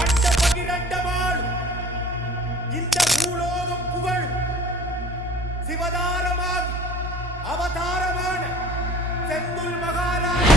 அண்ட பகிரண்டமாள் இந்த பூலோகம் புகழ் சிவதாரமாக அவதாரமான செந்துல் மகாராஜ்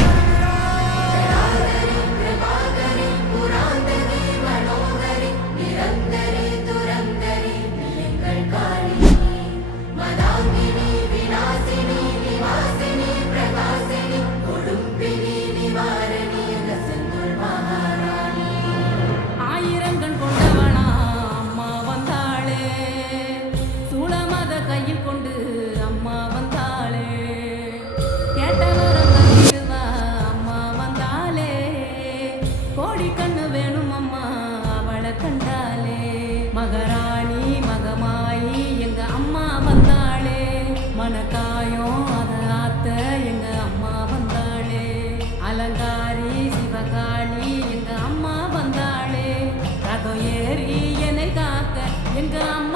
மகராணி மகமாயி எங்க அம்மா வந்தாளே, மனக்காயம் அத எங்க அம்மா வந்தாளே, அலங்காரி சிவகாளி எங்க அம்மா வந்தாளே, ரதம் ஏறி என்னை காக்க எங்க அம்மா